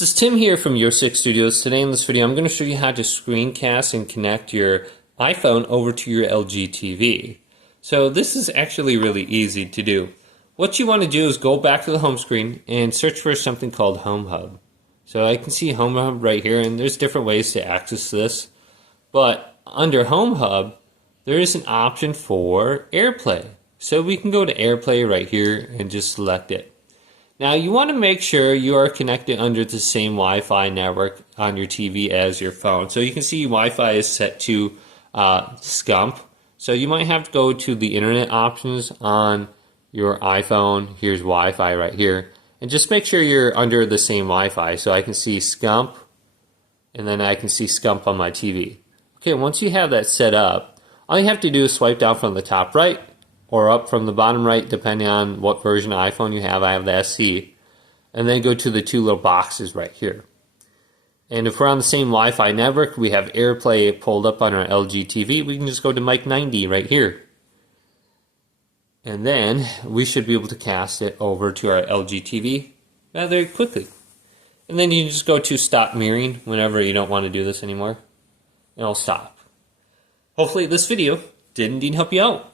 This is Tim here from Your Six Studios. Today in this video I'm going to show you how to screencast and connect your iPhone over to your LG TV. So this is actually really easy to do. What you want to do is go back to the home screen and search for something called Home Hub. So I can see Home Hub right here, and there's different ways to access this. But under Home Hub there is an option for AirPlay. So we can go to AirPlay right here and just select it. Now you want to make sure you are connected under the same Wi-Fi network on your TV as your phone. So you can see Wi-Fi is set to SCUMP. So you might have to go to the internet options on your iPhone. Here's Wi-Fi right here. And just make sure you're under the same Wi-Fi. So I can see SCUMP, and then I can see SCUMP on my TV. Okay, once you have that set up, all you have to do is swipe down from the top right or up from the bottom right, depending on what version of iPhone you have. I have the SE. And then go to the two little boxes right here. And if we're on the same Wi-Fi network, we have AirPlay pulled up on our LG TV, we can just go to mic 90 right here. And then we should be able to cast it over to our LG TV very quickly. And then you can just go to stop mirroring whenever you don't want to do this anymore. And it'll stop. Hopefully this video did indeed help you out.